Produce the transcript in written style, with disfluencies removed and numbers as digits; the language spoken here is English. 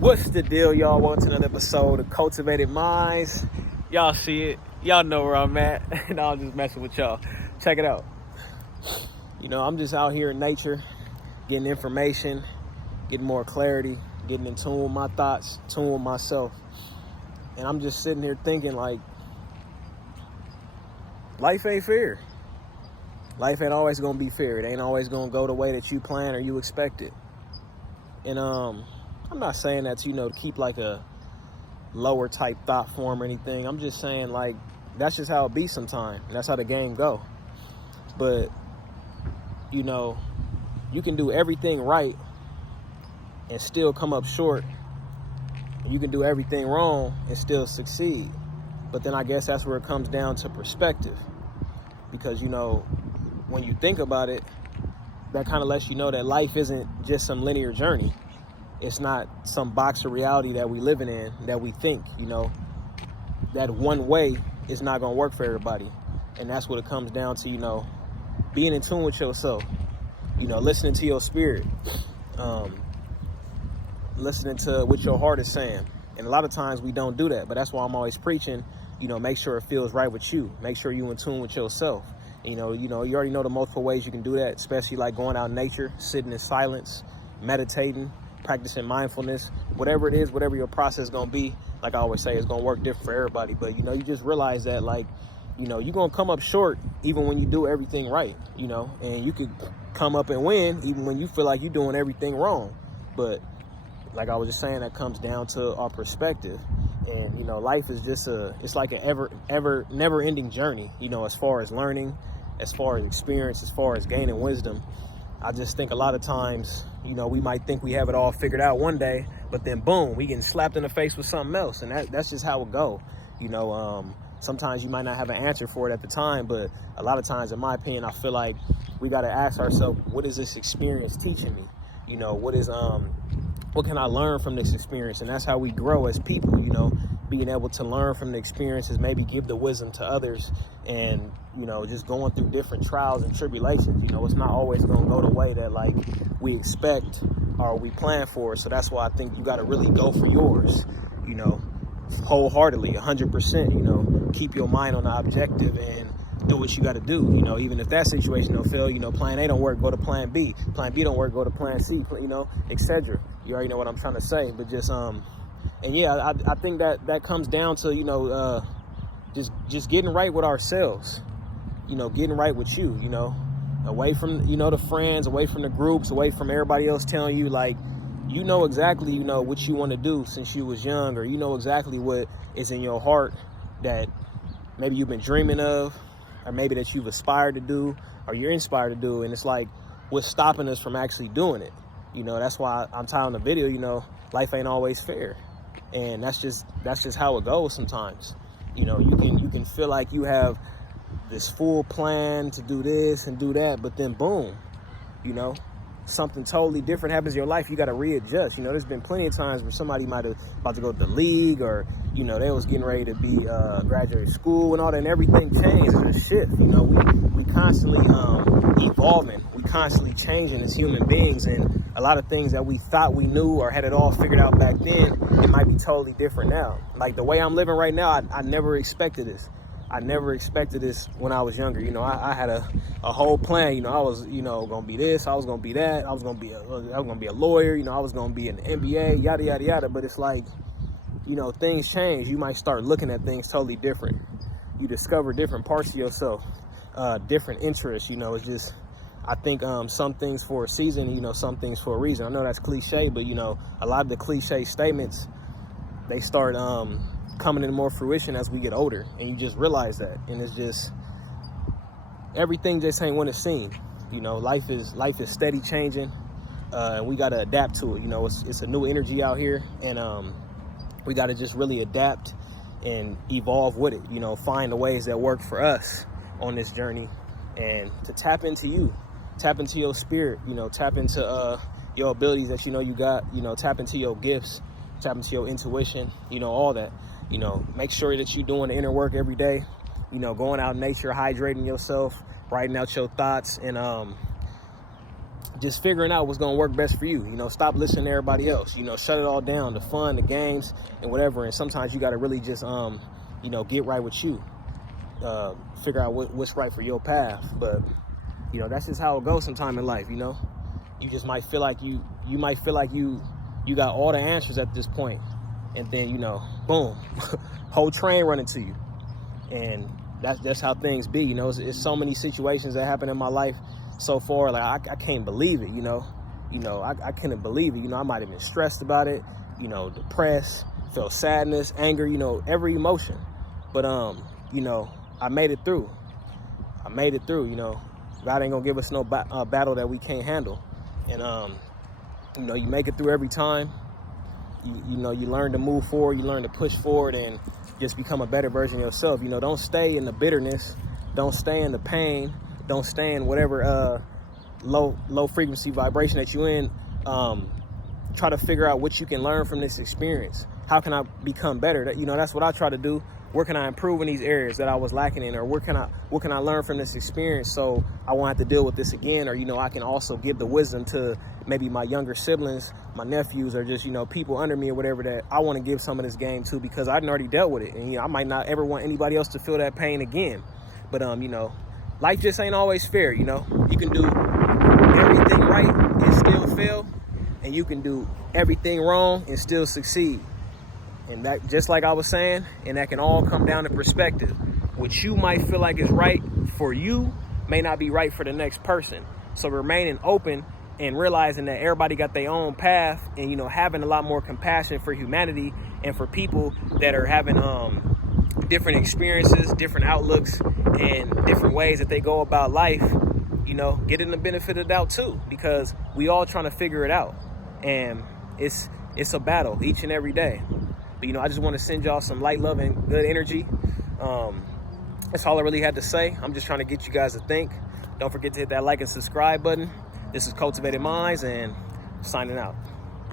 What's the deal, y'all? Welcome to another episode of Cultivated Minds. Y'all see it. Y'all know where I'm at. And I'm just messing with y'all. Check it out. I'm just out here in nature, getting information, getting more clarity, getting in tune with my thoughts, tune with myself. And I'm just sitting here thinking, like, life ain't fair. Life ain't always gonna be fair. It ain't always gonna go the way that you plan or you expect it. And I'm not saying that to keep like a lower type thought form or anything. I'm just saying, like, that's just how it be sometimes. That's how the game go. But you can do everything right and still come up short. You can do everything wrong and still succeed. But then I guess that's where it comes down to perspective. Because, when you think about it, that kind of lets you know that life isn't just some linear journey. It's not some box of reality that we living in that we think, that one way is not going to work for everybody. And that's what it comes down to, being in tune with yourself, listening to your spirit, listening to what your heart is saying. And a lot of times we don't do that, but that's why I'm always preaching, make sure it feels right with you. Make sure you're in tune with yourself. You already know the multiple ways you can do that, especially like going out in nature, sitting in silence, meditating, practicing mindfulness, whatever it is, whatever your process is going to be. Like I always say, it's going to work different for everybody. But, you just realize that, like, you're going to come up short even when you do everything right, and you could come up and win even when you feel like you're doing everything wrong. But like I was just saying, that comes down to our perspective. And, life is just it's like an ever never ending journey, as far as learning, as far as experience, as far as gaining wisdom. I just think a lot of times, we might think we have it all figured out one day, but then boom, we getting slapped in the face with something else. And that's just how it go. Sometimes you might not have an answer for it at the time, but a lot of times, in my opinion, I feel like we got to ask ourselves, what is this experience teaching me? What can I learn from this experience? And that's how we grow as people, being able to learn from the experiences, maybe give the wisdom to others, and, just going through different trials and tribulations. It's not always going to go the way that, like, we expect or we plan for. So that's why I think you got to really go for yours, wholeheartedly, 100%, keep your mind on the objective and do what you got to do. Even if that situation don't fail, plan A don't work, go to plan B. Plan B don't work, go to plan C, etc. You already know what I'm trying to say. But just, and yeah, I think that comes down to, just getting right with ourselves, getting right with you, away from, the friends, away from the groups, away from everybody else telling you, like, exactly, what you want to do since you was young, or exactly what is in your heart that maybe you've been dreaming of, or maybe that you've aspired to do, or you're inspired to do. And it's like, what's stopping us from actually doing it? That's why I'm titling the video, life ain't always fair. And that's just how it goes sometimes. You can feel like you have this full plan to do this and do that, but then boom, something totally different happens in your life. You got to readjust. There's been plenty of times where somebody might have about to go to the league, or they was getting ready to be graduate school and all that, and everything changed. It's a shift. We constantly evolving. We constantly changing as human beings, and a lot of things that we thought we knew or had it all figured out back then, it might be totally different now. Like the way I'm living right now, I never expected this. I never expected this when I was younger. I had a whole plan. I was, gonna be this. I was gonna be that. I was gonna be a lawyer. I was gonna be an MBA. Yada yada yada. But it's like, things change. You might start looking at things totally different. You discover different parts of yourself, different interests. It's just, I think some things for a season. Some things for a reason. I know that's cliche, but a lot of the cliche statements, they start coming into more fruition as we get older, and you just realize that. And it's just, everything just ain't what it seems. Life is steady changing, and we got to adapt to it. It's a new energy out here, and we got to just really adapt and evolve with it. Find the ways that work for us on this journey, and to tap into your spirit. Tap into your abilities that you got. Tap into your gifts, tap into your intuition. All that. Make sure that you're doing the inner work every day, going out in nature, hydrating yourself, writing out your thoughts, and just figuring out what's going to work best for you. You know, stop listening to everybody else. You know, shut it all down, the fun, the games, and whatever. And sometimes you got to really just, you know, get right with you. Figure out what's right for your path. But, you know, that's just how it goes sometime in life, you know. You just might feel like you got all the answers at this point. And then, you know, boom, whole train running to you. And that's how things be, you know. It's so many situations that happen in my life so far, like I can't believe it, you know. I couldn't believe it, you know. I might have been stressed about it, you know, depressed, felt sadness, anger, you know, every emotion. But you know, I made it through. You know. God ain't gonna give us no battle that we can't handle. And you know, you make it through every time. You know, you learn to move forward, you learn to push forward and just become a better version of yourself. You know, don't stay in the bitterness, don't stay in the pain, don't stay in whatever low frequency vibration that you in. Try to figure out what you can learn from this experience. How can I become better? You know, that's what I try to do. Where can I improve in these areas that I was lacking in, or what can I learn from this experience so I won't have to deal with this again? Or, you know, I can also give the wisdom to maybe my younger siblings, my nephews, or just, you know, people under me or whatever that I want to give some of this game to, because I've already dealt with it. And, you know, I might not ever want anybody else to feel that pain again. But, you know, life just ain't always fair, you know. You can do everything right and still fail, and you can do everything wrong and still succeed. And that, just like I was saying, and that can all come down to perspective. What you might feel like is right for you may not be right for the next person. So remaining open and realizing that everybody got their own path, and, you know, having a lot more compassion for humanity and for people that are having different experiences, different outlooks, and different ways that they go about life. You know, getting the benefit of the doubt too, because we all trying to figure it out, and it's a battle each and every day. But, you know, I just want to send y'all some light, love, and good energy. That's all I really had to say. I'm just trying to get you guys to think. Don't forget to hit that like and subscribe button. This is Cultivated Minds, and signing out.